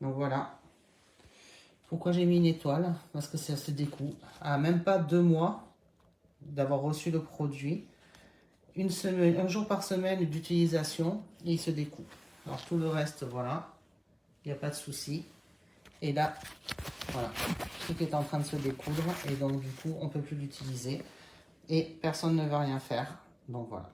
Donc voilà. Pourquoi j'ai mis une étoile? Parce que ça se découle. À même pas 2 mois d'avoir reçu le produit, une semaine, un jour par semaine d'utilisation, et il se découpe. Alors tout le reste, voilà, il n'y a pas de souci. Et là, voilà, tout est en train de se découdre et donc du coup, on ne peut plus l'utiliser et personne ne va rien faire. Donc voilà.